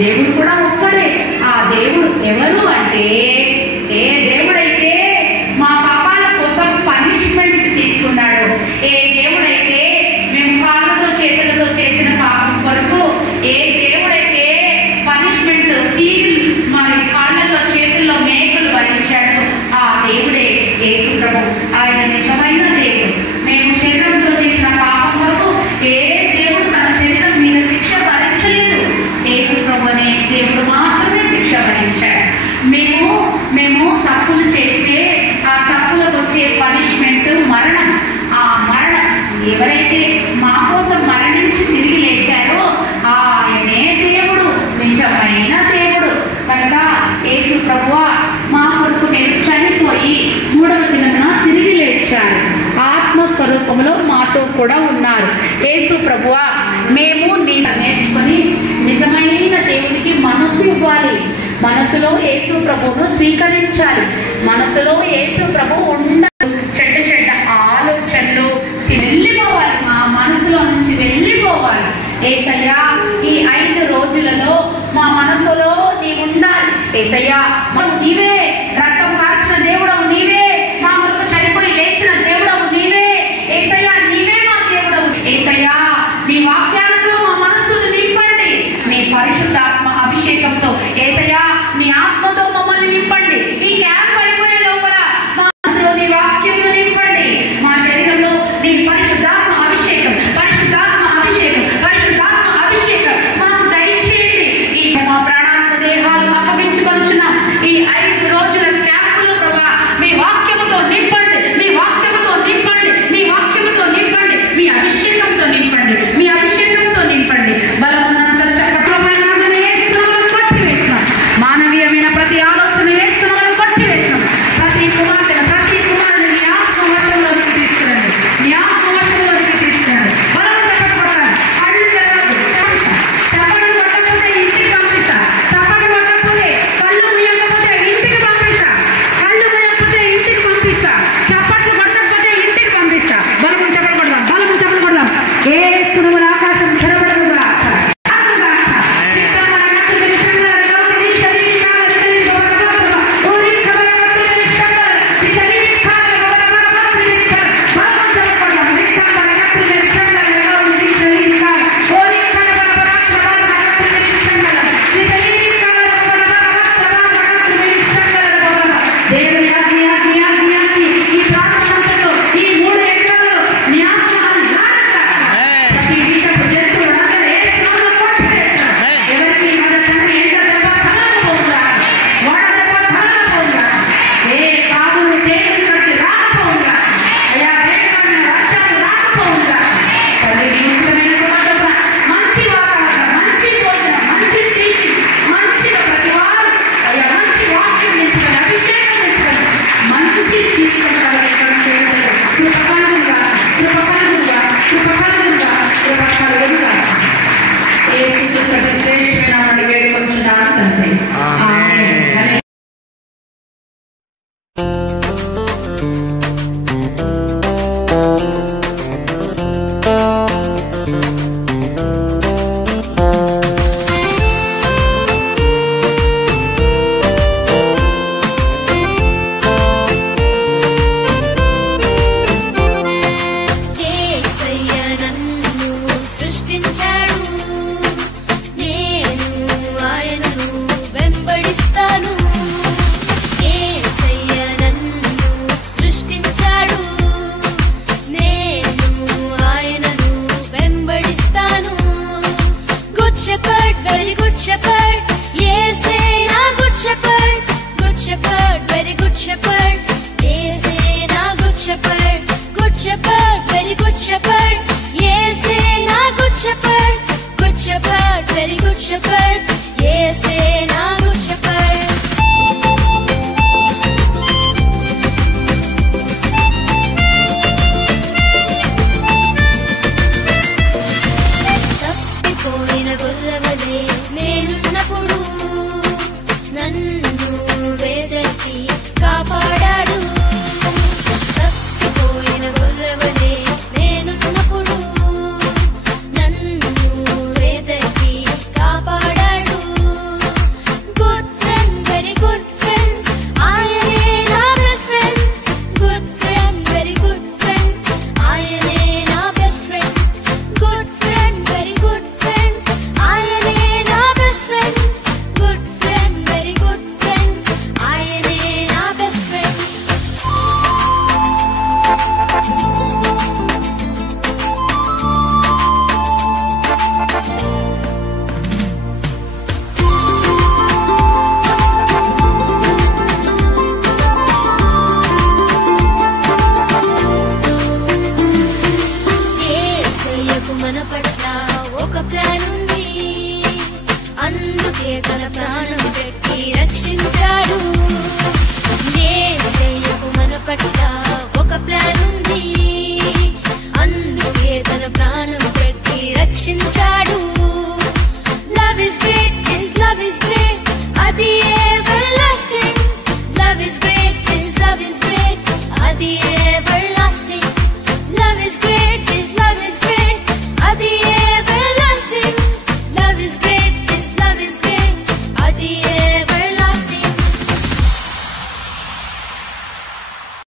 దేవుడు కూడా ఒక్కడే. ఆ దేవుడు ఎవరు అంటే, ఏ దేవుడైతే మా పాపాల కోసం పనిష్మెంట్ తీసుకున్నాడు, ఏ దేవుడైతే మేము కాళ్ళతో చేతులతో చేసిన పాపం కొరకు, ఏ దేవుడైతే పనిష్మెంట్ సీల్ మరి కాళ్ళలో చేతుల్లో మేకులు భరించాడు, ఆ దేవుడే యేసు ప్రభు. ఆయన నిజమైన దేవుడు. మేము శరీరంతో చేసిన పాపం కొరకు ఏ దేవుడు తన శరీరం మీద శిక్ష భరించలేదు. యేసు ప్రభు అనే దేవుడు మాత్రమే శిక్ష భరించాడు. మేము తప్పులు చేస్తే ఆ తప్పులకు వచ్చే పనిష్మెంట్ మరణం. ఆ మరణం ఎవరైతే మా కోసం మరణించి తిరిగి లేచారో ఆయనే దేవుడు, నిజమైన దేవుడు. కనుక యేసు ప్రభువా మా కొరకు మీరు చనిపోయి 3వ దినమున తిరిగి లేచారు. ఆత్మస్వరూపంలో మాతో కూడా ఉన్నారు. యేసు ప్రభువా మేము నేర్చుకొని నిజమైన దేవునికి మనసు ఇవ్వాలి. మనసులో యేసు ప్రభువును స్వీకరించాలి. మనసులో యేసు ప్రభువు ఉండదు. చెడ్డ చెడ్డ ఆలోచనలు వెళ్ళిపోవాలి, మా మనసులో నుంచి వెళ్ళిపోవాలి. యేసయ్యా ఈ 5 రోజులలో మా మనసులో నీవు ఉండాలి. యేసయ్యా నీవే రక్తం కార్చిన దేవుడవు, నీవే మా కొరకు చనిపోయి లేచిన దేవుడవు, నీవే యేసయ్యా, నీవే మా దేవుడవు. యేసయ్యా నీ వాక్యాలతో మా మనస్సును నింపండి. నీ పరిశుద్ధాత్మ అభిషేకంతో యేసయ్యా నీ ఆత్మతో మమ్మల్ని నింపండి. ఈ క్యాంప్ అయిపోయే లోపల మా మనసులో నీ వాక్యంలో నింపండి. మా శరీరంలో నీ పరిశుద్ధాత్మ అభిషేకం, పరిశుద్ధాత్మ అభిషేకం, పరిశుద్ధాత్మ అభిషేకం మాకు దయచేయండి. ఈ మా ప్రాణాత్మ దేహాలు అప్పగించుకొనుచున్నాం. ఈ 5 రోజుల క్యాంపులో ప్రభా మీ వాక్యముతో నింపండి, మీ వాక్యముతో నింపండి, మీ వాక్యముతో నింపండి, మీ అభిషేకంతో నింపండి, మీ అభిషేకంతో నింపండి. బలమున్నంత చప్పట్లో కొట్టివేస్తున్నాం. మానవీయమైన ప్రతి ఆలోచన వేస్తున్నాం, కొట్టివేస్తున్నాం. ప్రతి కుమార్తెని నీ ఆత్మవశంలోకి తీసుకురండి, నీ ఆత్మవశంలోకి తీసుకురండి. బలం చెప్పకపోతాను, కళ్ళు తెరవద్దు, చప్పటి కొట్టకపోతే ఇంటికి పంపిస్తా, చప్పటి కొట్టకపోతే కళ్ళు ముయ్యకపోతే ఇంటికి పంపిస్తా, కళ్ళు ముయ్యకపోతే ఇంటికి పంపిస్తా, చప్పట్లు కొట్టకపోతే ఇంటికి పంపిస్తా. బలం చెప్పలు కొడదాం, బలం చెప్పలు కొడదాం. ఏ పురుగుల ఆకాశం చెరబడదు. Shepherd, very good shepherd.